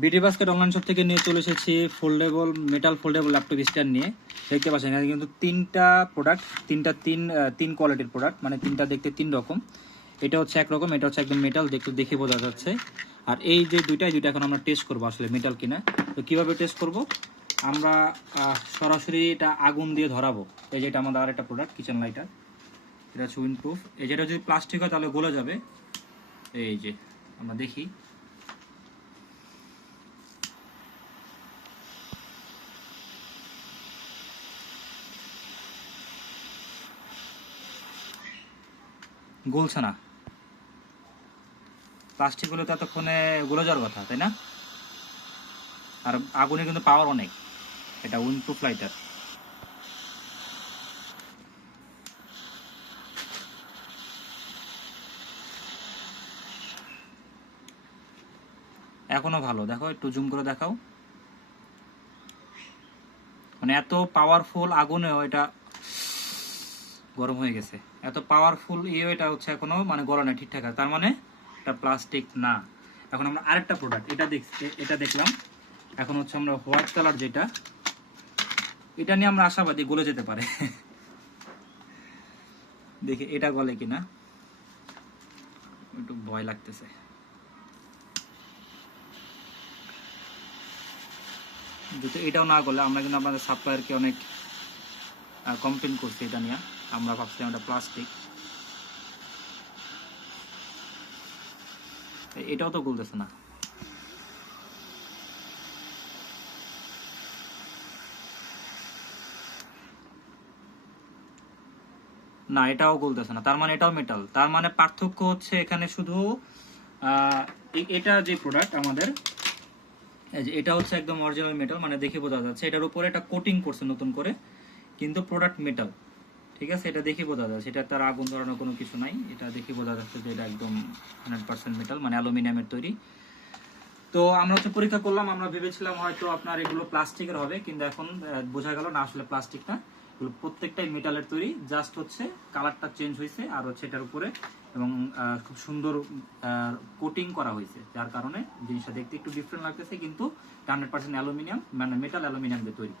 বিটি basket online shop থেকে নিয়ে চলে এসেছি foldable metal foldable laptop stand নিয়ে। দেখতে পাচ্ছেন, এখানে কিন্তু তিনটা প্রোডাক্ট তিনটা তিন তিন কোয়ালিটির প্রোডাক্ট মানে তিনটা দেখতে তিন রকম। এটা হচ্ছে একরকম এটা হচ্ছে একদম মেটাল দেখতে, দেখে বোঝা যাচ্ছে। আর এই যে দুইটাই, দুইটা এখন আমরা টেস্ট করব আসলে মেটাল কিনা। তো কীভাবে টেস্ট করব? আমরা সরাসরি এটা আগুন দিয়ে ধরাবো। এই যেটা আমাদের আর একটা প্রোডাক্ট কিচেন লাইটার এটা হচ্ছে উইন্ড প্রুফ এই যেটা যদি প্লাস্টিক হয়, তাহলে গলে যাবে। এই যে, আমরা দেখি। গলছে না। প্লাস্টিক হলে তো এতক্ষণে গলে যাওয়ার কথা, তাই না? আর আগুনে কিন্তু পাওয়ার অনেক। এটা উইন্ড প্রুফ লাইটার এখনও ভালো। দেখো, একটু জুম করে দেখাও। মানে এত পাওয়ারফুল আগুনেও এটা গরম হয়ে গেছে। এত পাওয়ারফুল ইয়ে এটা হচ্ছে এখনও মানে গরম না ঠিকঠাক তার মানে এটা প্লাস্টিক না। এখন আমরা আরেকটা প্রোডাক্ট এটা দেখ এটা দেখলাম। এখন হচ্ছে আমরা হোয়াইট কালার যেটা, এটা নিয়ে আমরা আশাবাদী গলে যেতে পারে। দেখি এটা গলে কিনা। একটু ভয় লাগতেছে। যদি এটাও না গলে, আমরা কিন্তু আপনাদের সাপ্লায়ারকে অনেক কমপ্লেন করছি এটা নিয়ে। আমরা ভাবছিলাম এটা প্লাস্টিক এটাও তো গলতেছে না। না, এটাও গলতেছে না। তার মানে এটাও মেটাল তার মানে পার্থক্য হচ্ছে এখানে শুধু এটা যে প্রোডাক্ট আমাদের এটা হচ্ছে একদম অরিজিনাল মেটাল মানে দেখে বোঝা যাচ্ছে এটার উপরে একটা কোটিং করছে নতুন করে, কিন্তু প্রোডাক্ট মেটাল ঠিক আছে, এটা দেখে বোঝা যাচ্ছে এটা তার আগুন ধরানোর কোনো কিছু নাই। এটা দেখে বোঝা যাচ্ছে যে এটা একদম হান্ড্রেড পার্সেন্ট মেটাল মানে অ্যালুমিনিয়ামের তৈরি। তো আমরা হচ্ছে পরীক্ষা করলাম, আমরা ভেবেছিলাম হয়তো আপনার এগুলো প্লাস্টিকের হবে, কিন্তু এখন বোঝা গেল না আসলে প্লাস্টিক না এগুলো প্রত্যেকটাই মেটালের তৈরি জাস্ট হচ্ছে কালারটা চেঞ্জ হয়েছে আর হচ্ছে এটার উপরে এবং খুব সুন্দর কোটিং করা হয়েছে। যার কারণে জিনিসটা দেখতে একটু ডিফারেন্ট লাগতেছে, কিন্তু হান্ড্রেড পার্সেন্ট অ্যালুমিনিয়াম মানে মেটাল অ্যালুমিনিয়াম দিয়ে তৈরি।